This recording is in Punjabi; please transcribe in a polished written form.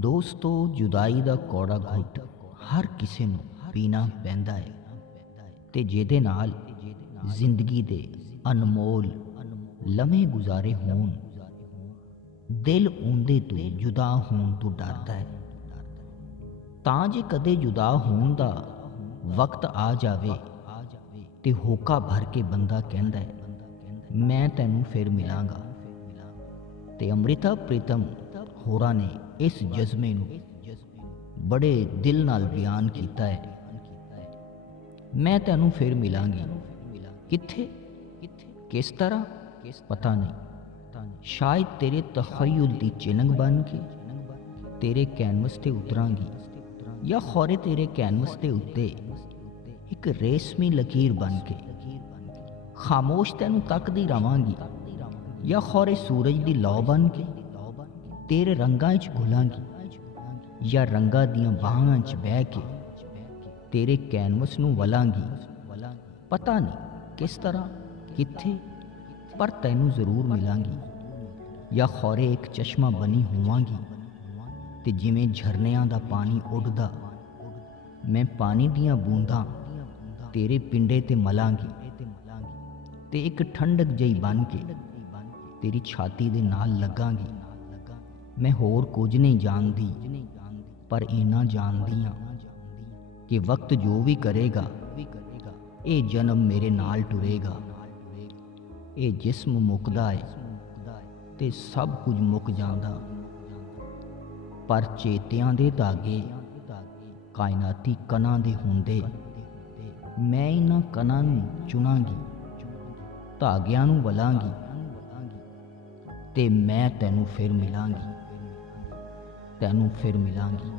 ਦੋਸਤੋ ਜੁਦਾਈ ਦਾ ਕੌੜਾ ਘੁੱਟ ਹਰ ਕਿਸੇ ਨੂੰ ਪੀਣਾ ਪੈਂਦਾ ਹੈ ਤੇ ਜਿਹਦੇ ਨਾਲ ਜ਼ਿੰਦਗੀ ਦੇ ਅਨਮੋਲ ਲਮਹੇ ਗੁਜ਼ਾਰੇ ਹੋਣ। ਦਿਲ ਉਹਦੇ ਤੋਂ ਜੁਦਾ ਹੋਣ ਤੋਂ ਡਰਦਾ ਹੈ, ਤਾਂ ਜੇ ਕਦੇ ਜੁਦਾ ਹੋਣ ਦਾ ਵਕਤ ਆ ਜਾਵੇ ਤੇ ਹੋਕਾ ਭਰ ਕੇ ਬੰਦਾ ਕਹਿੰਦਾ ਹੈ, ਮੈਂ ਤੈਨੂੰ ਫਿਰ ਮਿਲਾਂਗਾ। ਤੇ ਅੰਮ੍ਰਿਤਾ ਪ੍ਰੀਤਮ ਹੋਰਾਂ ਨੇ ਇਸ ਜਜ਼ਬੇ ਨੂੰ ਬੜੇ ਦਿਲ ਨਾਲ ਬਿਆਨ ਕੀਤਾ ਹੈ। ਮੈਂ ਤੈਨੂੰ ਫਿਰ ਮਿਲਾਂਗੀ, ਕਿੱਥੇ, ਕਿਸ ਤਰ੍ਹਾਂ, ਪਤਾ ਨਹੀਂ। ਸ਼ਾਇਦ ਤੇਰੇ ਤਖਯੁਲ ਦੀ ਚਿਨੰਗ ਬਣ ਕੇ ਤੇਰੇ ਕੈਨਵਸ ਤੇ ਉਤਰਾਂਗੀ, ਜਾਂ ਖੌਰੇ ਤੇਰੇ ਕੈਨਵਸ ਦੇ ਉੱਤੇ ਇੱਕ ਰੇਸ਼ਮੀ ਲਕੀਰ ਬਣ ਕੇ ਖਾਮੋਸ਼ ਤੈਨੂੰ ਤੱਕਦੀ ਰਵਾਂਗੀ, ਜਾਂ ਖੌਰੇ ਸੂਰਜ ਦੀ ਲੌ ਬਣ ਕੇ ਤੇਰੇ ਰੰਗਾਂ 'ਚ ਘੁਲਾਂਗੀ, ਜਾਂ ਰੰਗਾਂ ਦੀਆਂ ਬਾਹਾਂ 'ਚ ਬਹਿ ਕੇ ਤੇਰੇ ਕੈਨਵਸ ਨੂੰ ਵਲਾਂਗੀ। ਪਤਾ ਨਹੀਂ ਕਿਸ ਤਰ੍ਹਾਂ, ਕਿੱਥੇ, ਪਰ ਤੈਨੂੰ ਜ਼ਰੂਰ ਮਿਲਾਂਗੀ। ਜਾਂ ਖੌਰੇ ਇੱਕ ਚਸ਼ਮਾ ਬਣੀ ਹੋਵਾਂਗੀ ਤੇ ਜਿਵੇਂ ਝਰਨਿਆਂ ਦਾ ਪਾਣੀ ਉੱਡਦਾ, ਮੈਂ ਪਾਣੀ ਦੀਆਂ ਬੂੰਦਾਂ ਤੇਰੇ ਪਿੰਡੇ ਤੇ ਮਲਾਂਗੀ ਤੇ ਇੱਕ ਠੰਡਕ ਜਿਹੀ ਬਣ ਕੇ ਤੇਰੀ ਛਾਤੀ ਦੇ ਨਾਲ ਲੱਗਾਂਗੀ। ਮੈਂ ਹੋਰ ਕੁਝ ਨਹੀਂ ਜਾਣਦੀ, ਪਰ ਇੰਨਾ ਜਾਣਦੀ ਹਾਂ ਕਿ ਵਕਤ ਜੋ ਵੀ ਕਰੇਗਾ, ਇਹ ਜਨਮ ਮੇਰੇ ਨਾਲ ਟੁਰੇਗਾ। ਇਹ ਜਿਸਮ ਮੁੱਕਦਾ ਏ ਤੇ ਸਭ ਕੁਝ ਮੁੱਕ ਜਾਂਦਾ, ਪਰ ਚੇਤਿਆਂ ਦੇ ਧਾਗੇ ਕਾਇਨਾਤੀ ਕਣਾਂ ਦੇ ਹੁੰਦੇ। ਮੈਂ ਇਹਨਾਂ ਕਣਾਂ ਨੂੰ ਚੁਣਾਂਗੀ, ਧਾਗਿਆਂ ਨੂੰ ਵਲਾਂਗੀ ਤੇ ਮੈਂ ਤੈਨੂੰ ਫਿਰ ਮਿਲਾਂਗੀ, ਤੈਨੂੰ ਫਿਰ ਮਿਲਾਂਗੀ।